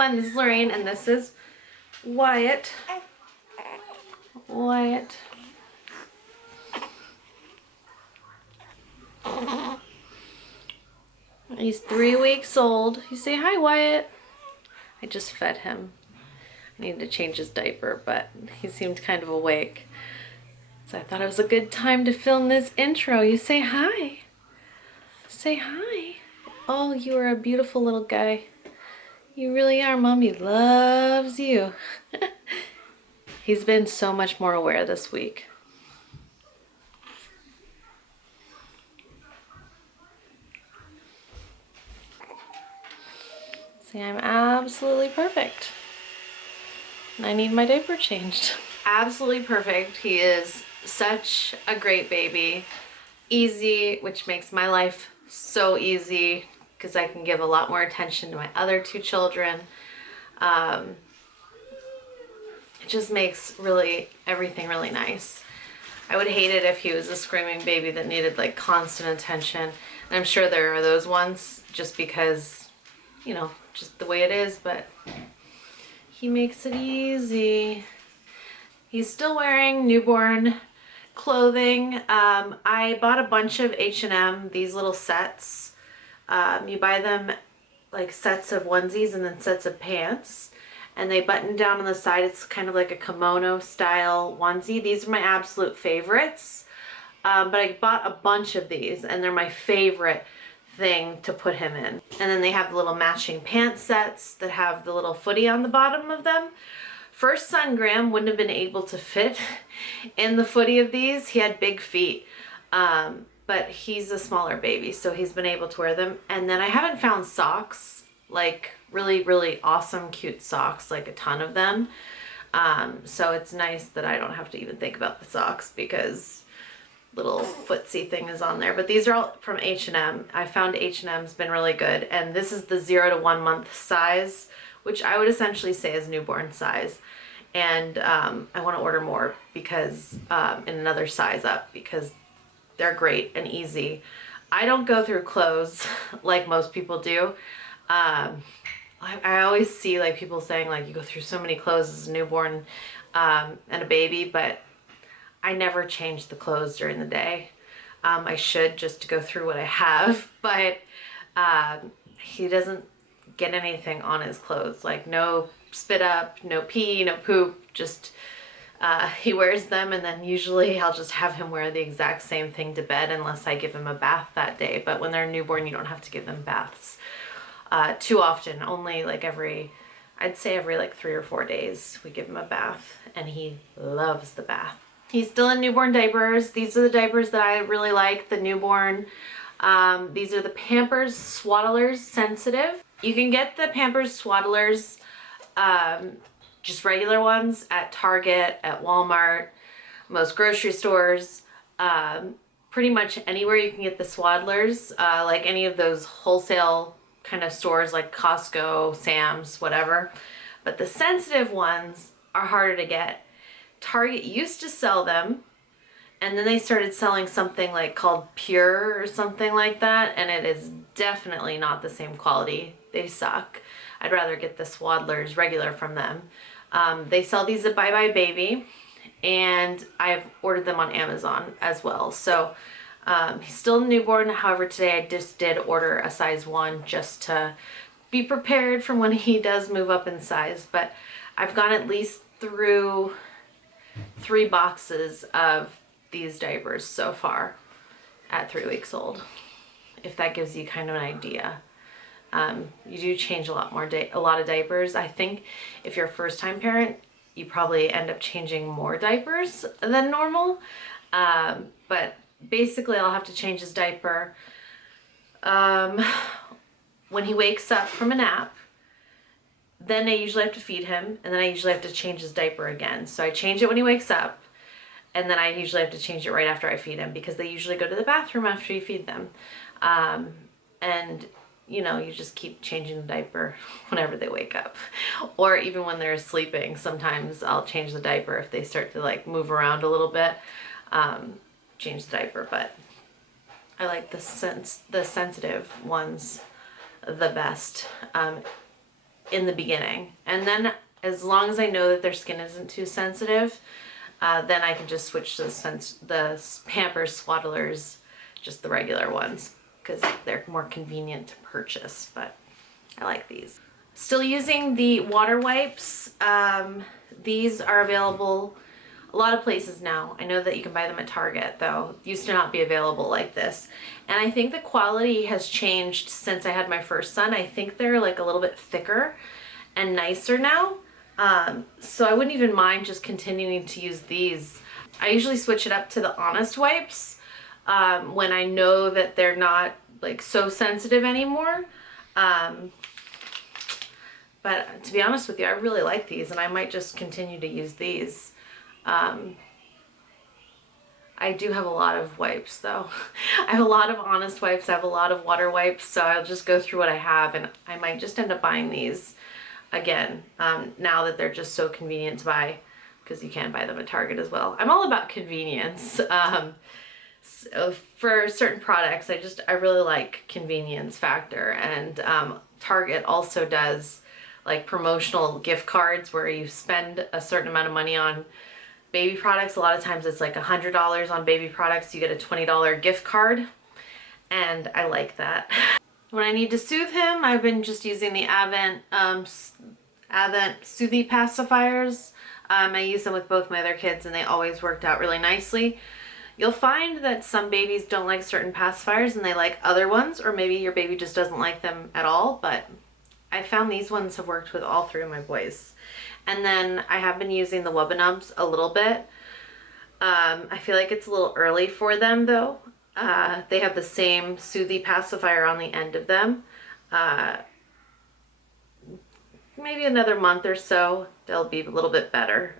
everyone, this is Lorraine and this is Wyatt. Wyatt. He's 3 weeks old. You say hi, Wyatt. I just fed him. I need to change his diaper, but he seemed kind of awake. So I thought it was a good time to film this intro. You say hi. Say hi. Oh, you are a beautiful little guy. You really are. Mommy loves you. He's been so much more aware this week. See, I'm absolutely perfect. And I need my diaper changed. Absolutely perfect. He is such a great baby. Easy, which makes my life so easy because I can give a lot more attention to my other 2 children. It just makes really everything really nice. I would hate it if he was a screaming baby that needed like constant attention. And I'm sure there are those ones just because, you know, just the way it is, but he makes it easy. He's still wearing newborn clothing. I bought a bunch of H&M, these little sets. You buy them like sets of onesies and then sets of pants. And they button down on the side. It's kind of like a kimono style onesie. These are my absolute favorites. But I bought a bunch of these and they're my favorite thing to put him in. And then they have the little matching pant sets that have the little footy on the bottom of them. First son, Graham, wouldn't have been able to fit in the footy of these. He had big feet, but he's a smaller baby, so he's been able to wear them. And then I haven't found socks, like really, really awesome, cute socks, like a ton of them. So it's nice that I don't have to even think about the socks because little footsie thing is on there. But these are all from H&M. I found H&M's been really good. And this is the 0 to 1 month size, which I would essentially say is newborn size. And I want to order more because in another size up because they're great and easy. I don't go through clothes like most people do. I always see like people saying like you go through so many clothes as a newborn and a baby, but I never change the clothes during the day. I should just to go through what I have, but he doesn't get anything on his clothes, like no spit up, no pee, no poop, just he wears them, and then usually I'll just have him wear the exact same thing to bed unless I give him a bath that day. But when they're newborn, you don't have to give them baths too often, only like I'd say every like 3 or 4 days we give him a bath, and he loves the bath. He's still in newborn diapers. These are the diapers that I really like, the newborn. These are the Pampers Swaddlers Sensitive. You can get the Pampers Swaddlers, just regular ones at Target, at Walmart, most grocery stores, pretty much anywhere you can get the Swaddlers, like any of those wholesale kind of stores like Costco, Sam's, whatever. But the sensitive ones are harder to get. Target used to sell them, and then they started selling something like called Pure or something like that, and it is definitely not the same quality. They suck. I'd rather get the Swaddlers regular from them. They sell these at Bye Bye Baby, and I've ordered them on Amazon as well. So he's still newborn. However, today I just did order a size 1 just to be prepared for when he does move up in size. But I've gone at least through 3 boxes of these diapers so far at 3 weeks old, if that gives you kind of an idea. You do change a lot of diapers. I think if you're a first-time parent, you probably end up changing more diapers than normal. But basically I'll have to change his diaper when he wakes up from a nap. Then I usually have to feed him, and then I usually have to change his diaper again. So I change it when he wakes up, and then I usually have to change it right after I feed him because they usually go to the bathroom after you feed them. And you know, you just keep changing the diaper whenever they wake up. Or even when they're sleeping, sometimes I'll change the diaper if they start to like move around a little bit, change the diaper. But I like the sensitive ones the best. in the beginning. And then as long as I know that their skin isn't too sensitive, then I can just switch to the Pampers Swaddlers, just the regular ones, because they're more convenient to purchase, but I like these. Still using the water wipes. These are available a lot of places now. I know that you can buy them at Target, though. Used to not be available like this. And I think the quality has changed since I had my first son. I think they're like a little bit thicker and nicer now. So I wouldn't even mind just continuing to use these. I usually switch it up to the Honest wipes when I know that they're not like so sensitive anymore. But to be honest with you, I really like these, and I might just continue to use these. I do have a lot of wipes though. I have a lot of Honest wipes, I have a lot of water wipes, so I'll just go through what I have, and I might just end up buying these again, now that they're just so convenient to buy, because you can buy them at Target as well. I'm all about convenience. So for certain products, I really like convenience factor, and Target also does like promotional gift cards where you spend a certain amount of money on baby products. A lot of times it's like $100 on baby products, you get a $20 gift card, and I like that. When I need to soothe him, I've been just using the Advent Soothy Pacifiers. I use them with both my other kids, and they always worked out really nicely. You'll find that some babies don't like certain pacifiers and they like other ones, or maybe your baby just doesn't like them at all, but I found these ones have worked with all three of my boys. And then I have been using the Wubbanubs a little bit. I feel like it's a little early for them though. They have the same Soothy pacifier on the end of them. Maybe another month or so, they'll be a little bit better.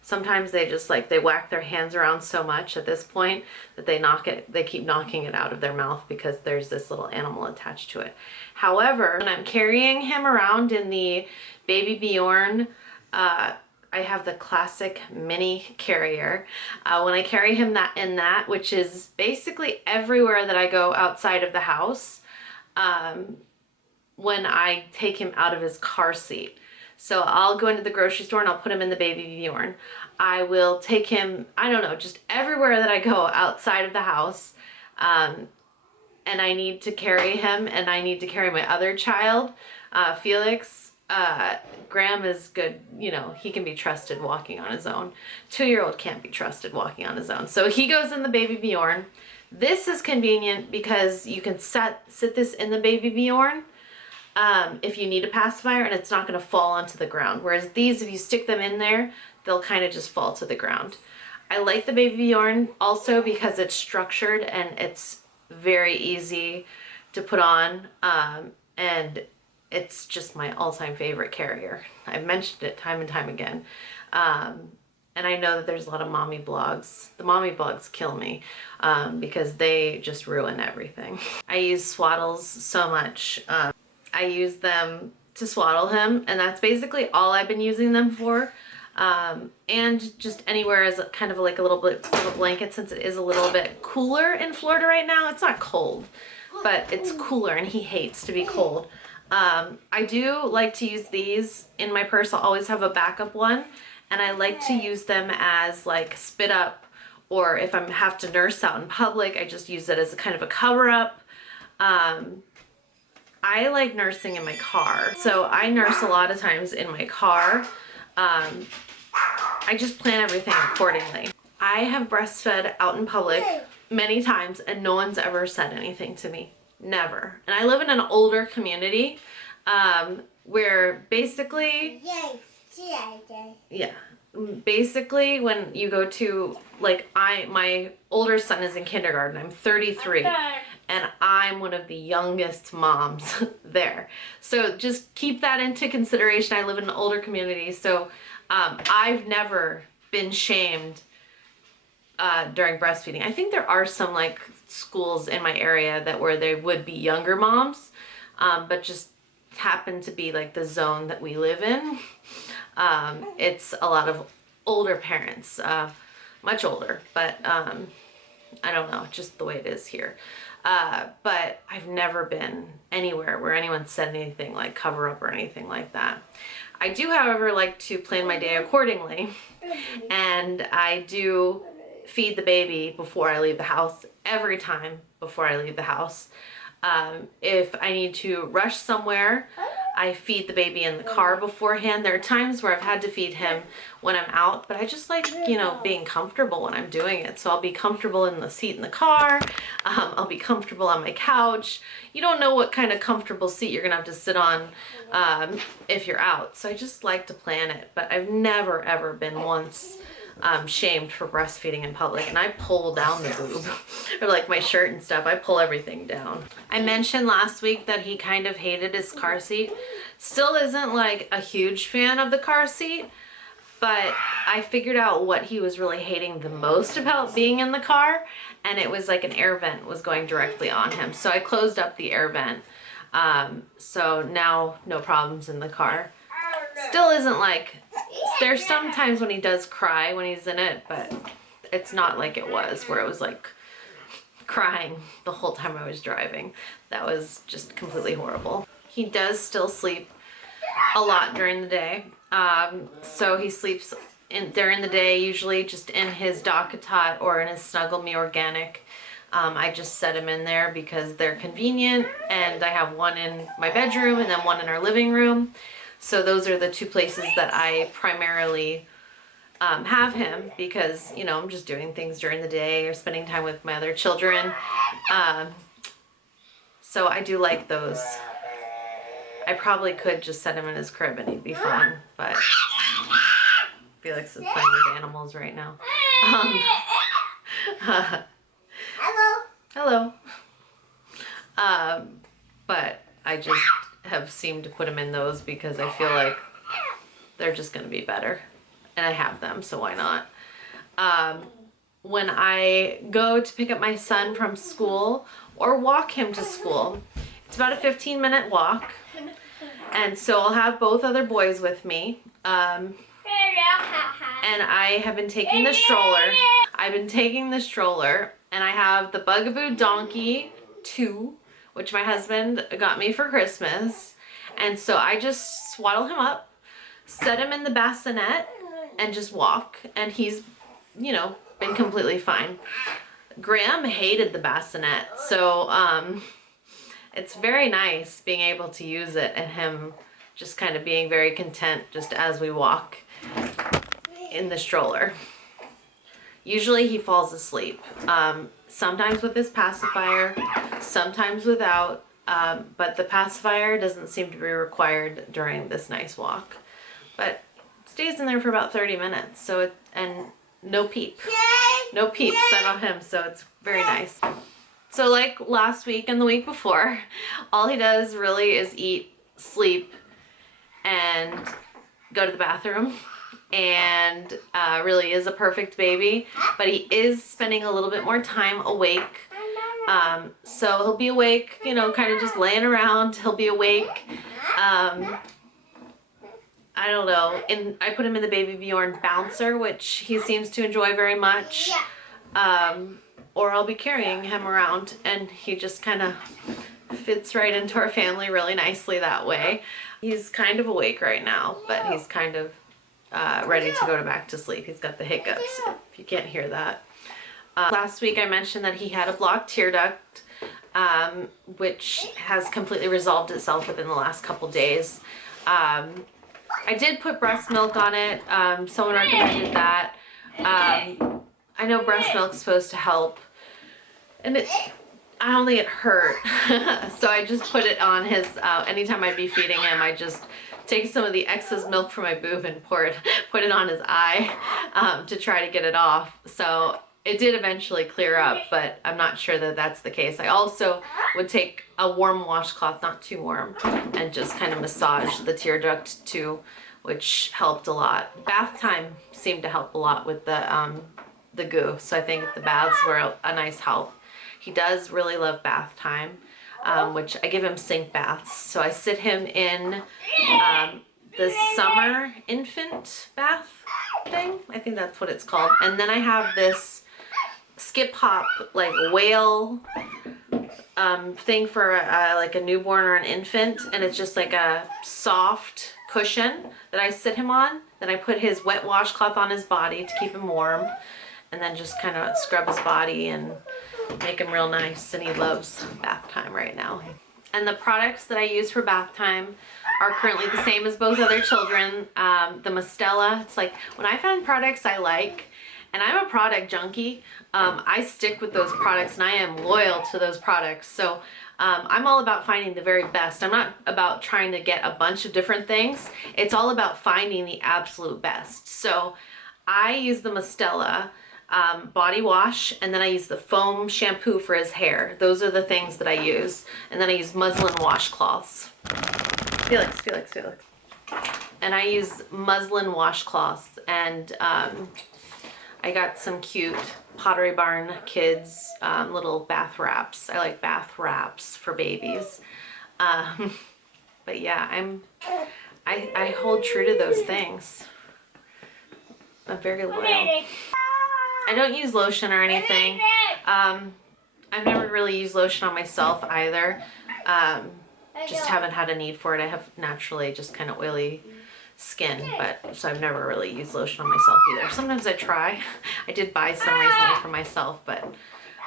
Sometimes they just they whack their hands around so much at this point that they keep knocking it out of their mouth because there's this little animal attached to it. However, when I'm carrying him around in the Baby Bjorn, I have the classic mini carrier. When I carry him in that, which is basically everywhere that I go outside of the house, when I take him out of his car seat. So I'll go into the grocery store and I'll put him in the Baby Bjorn. I will take him, I don't know, just everywhere that I go outside of the house. And I need to carry him, and I need to carry my other child, Felix. Graham is good, you know, he can be trusted walking on his own. 2-year-old can't be trusted walking on his own. So he goes in the Baby Bjorn. This is convenient because you can sit this in the Baby Bjorn if you need a pacifier, and it's not going to fall onto the ground. Whereas these, if you stick them in there, they'll kind of just fall to the ground. I like the Baby Bjorn also because it's structured and it's very easy to put on, and it's just my all-time favorite carrier. I've mentioned it time and time again. And I know that there's a lot of mommy blogs. The mommy blogs kill me because they just ruin everything. I use Swaddles so much. I use them to swaddle him, and that's basically all I've been using them for. And just anywhere as kind of like a little bit of a blanket, since it is a little bit cooler in Florida right now. It's not cold, but it's cooler, and he hates to be cold. I do like to use these in my purse. I'll always have a backup one, and I like to use them as like spit up, or if I have to nurse out in public, I just use it as a kind of a cover up. I like nursing in my car, so I nurse a lot of times in my car. I just plan everything accordingly. I have breastfed out in public many times, and no one's ever said anything to me. Never. And I live in an older community where basically, basically when you go to, like, my older son is in kindergarten. I'm 33. And I'm one of the youngest moms there. So just keep that into consideration. I live in an older community, so I've never been shamed during breastfeeding. I think there are some like schools in my area where there would be younger moms, but just happen to be like the zone that we live in. It's a lot of older parents, much older, but I don't know, just the way it is here. But I've never been anywhere where anyone said anything like cover up or anything like that. I do, however, like to plan my day accordingly, and I do feed the baby before I leave the house, every time before I leave the house. If I need to rush somewhere, I feed the baby in the car beforehand. There are times where I've had to feed him when I'm out, but I just like, you know, being comfortable when I'm doing it. So I'll be comfortable in the seat in the car. I'll be comfortable on my couch. You don't know what kind of comfortable seat you're gonna have to sit on if you're out. So I just like to plan it, but I've never ever been once shamed for breastfeeding in public, and I pull down the boob or like my shirt and stuff. I pull everything down. I mentioned last week that he kind of hated his car seat. Still isn't like a huge fan of the car seat, but I figured out what he was really hating the most about being in the car, and it was like an air vent was going directly on him. So I closed up the air vent. So now no problems in the car. Still isn't like, there's sometimes when he does cry when he's in it, but it's not like it was where it was like crying the whole time I was driving. That was just completely horrible. He does still sleep a lot during the day. So he sleeps during the day, usually just in his DockATot or in his Snuggle Me Organic. I just set him in there because they're convenient, and I have one in my bedroom and then one in our living room. So those are the two places that I primarily have him, because, you know, I'm just doing things during the day or spending time with my other children. So I do like those. I probably could just set him in his crib and he'd be fine, but Felix is playing with animals right now. Hello. But I just have seemed to put him in those because I feel like they're just going to be better, and I have them, so why not? When I go to pick up my son from school or walk him to school, it's about a 15-minute walk, and so I'll have both other boys with me, and I have been taking the stroller. And I have the Bugaboo Donkey 2, which my husband got me for Christmas. And so I just swaddle him up, set him in the bassinet, and just walk. And he's, you know, been completely fine. Graham hated the bassinet, so it's very nice being able to use it and him just kind of being very content just as we walk in the stroller. Usually he falls asleep, sometimes with his pacifier, sometimes without, but the pacifier doesn't seem to be required during this nice walk. But stays in there for about 30 minutes, so and no peeps set on him, so it's very nice. So like last week and the week before, all he does really is eat, sleep, and go to the bathroom. And really is a perfect baby, but he is spending a little bit more time awake. So he'll be awake, you know, kind of just laying around. He'll be awake. I don't know. And I put him in the Baby Bjorn bouncer, which he seems to enjoy very much. Or I'll be carrying him around, and he just kind of fits right into our family really nicely that way. He's kind of awake right now, but he's kind of ready to go back to sleep. He's got the hiccups, if you can't hear that. Last week I mentioned that he had a blocked tear duct, which has completely resolved itself within the last couple days. I did put breast milk on it. Someone recommended that. I know breast milk's supposed to help, and I don't think it hurt. So I just put it on his, anytime I'd be feeding him, I just take some of the excess milk from my boob and put it on his eye to try to get it off. So it did eventually clear up, but I'm not sure that that's the case. I also would take a warm washcloth, not too warm, and just kind of massage the tear duct too, which helped a lot. Bath time seemed to help a lot with the goo, so I think the baths were a nice help. He does really love bath time. Which I give him sink baths. So I sit him in the summer infant bath thing. I think that's what it's called. And then I have this skip hop like whale thing for like a newborn or an infant, and it's just like a soft cushion that I sit him on. Then I put his wet washcloth on his body to keep him warm, and then just kind of scrub his body and make him real nice. And he loves bath time right now. And the products that I use for bath time are currently the same as both other children. The Mistela, it's like when I find products I like, and I'm a product junkie, I stick with those products and I am loyal to those products. So I'm all about finding the very best. I'm not about trying to get a bunch of different things. It's all about finding the absolute best. So I use the Mistela body wash, and then I use the foam shampoo for his hair. Those are the things that I use. And then I use muslin washcloths. Felix. And I use muslin washcloths, and I got some cute Pottery Barn Kids little bath wraps. I like bath wraps for babies. But yeah, I hold true to those things. I'm very loyal. I don't use lotion or anything. I've never really used lotion on myself either. Just haven't had a need for it. I have naturally just kind of oily skin, but so I've never really used lotion on myself either. Sometimes I try. I did buy some recently for myself, but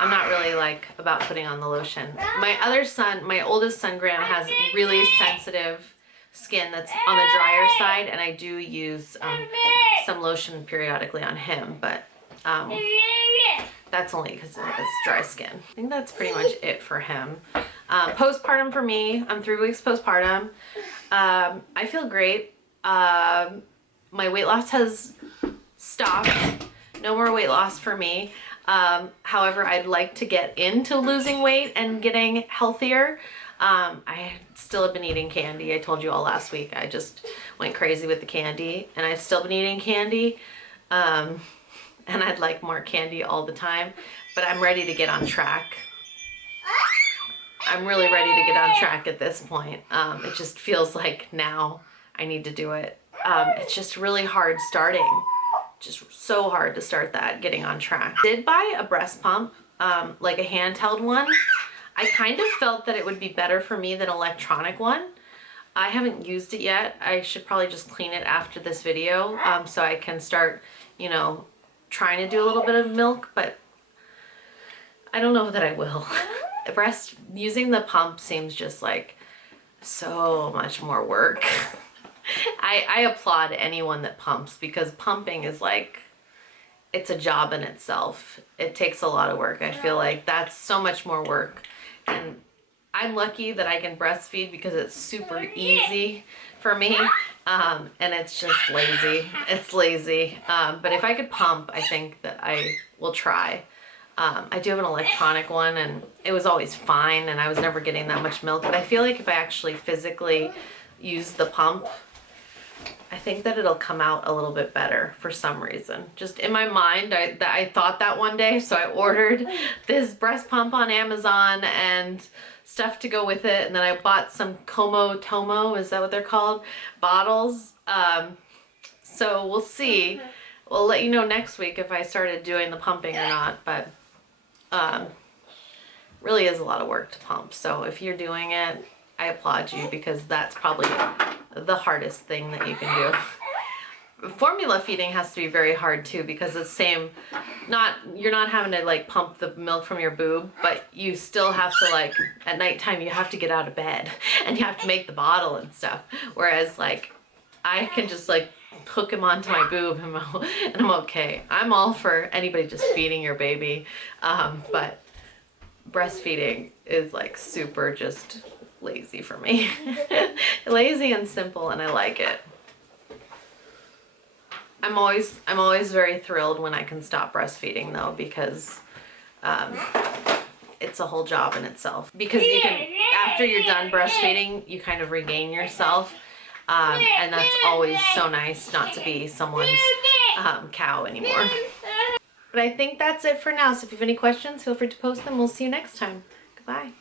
I'm not really like about putting on the lotion. My other son, my oldest son, Grant, has really sensitive skin that's on the drier side, and I do use some lotion periodically on him, but that's only because it's dry skin. I think that's pretty much it for him. Postpartum for me, I'm 3 weeks postpartum. I feel great. My weight loss has stopped. No more weight loss for me. However, I'd like to get into losing weight and getting healthier. I still have been eating candy. I told you all last week. I just went crazy with the candy, and I've still been eating candy. And I'd like more candy all the time, but I'm ready to get on track. I'm really ready to get on track at this point. It just feels like now I need to do it. It's just really hard starting. Just so hard to start that, getting on track. I did buy a breast pump, like a handheld one. I kind of felt that it would be better for me than an electronic one. I haven't used it yet. I should probably just clean it after this video, so I can start, you know, trying to do a little bit of milk, but I don't know that I will. Using the pump seems just like so much more work. I applaud anyone that pumps, because pumping is like, it's a job in itself. It takes a lot of work. I feel like that's so much more work. And I'm lucky that I can breastfeed because it's super easy for me. And it's just lazy. It's lazy. But if I could pump, I think that I will try. I do have an electronic one, and it was always fine, and I was never getting that much milk. But I feel like if I actually physically use the pump, I think that it'll come out a little bit better for some reason. Just in my mind, I thought that one day, so I ordered this breast pump on Amazon and stuff to go with it, and then I bought some Tomo, is that what they're called? Bottles. So we'll see. We'll let you know next week if I started doing the pumping or not, but really is a lot of work to pump. So if you're doing it, I applaud you, because that's probably the hardest thing that you can do. Formula feeding has to be very hard too, because it's same, you're not having to like pump the milk from your boob, but you still have to, like, at nighttime you have to get out of bed and you have to make the bottle and stuff. Whereas like I can just like hook him onto my boob and I'm okay. I'm all for anybody just feeding your baby, but breastfeeding is like super just lazy for me. Lazy and simple, and I like it. I'm always very thrilled when I can stop breastfeeding though, because it's a whole job in itself. Because you can, after you're done breastfeeding, you kind of regain yourself, and that's always so nice not to be someone's cow anymore. But I think that's it for now. So if you have any questions, feel free to post them. We'll see you next time. Goodbye.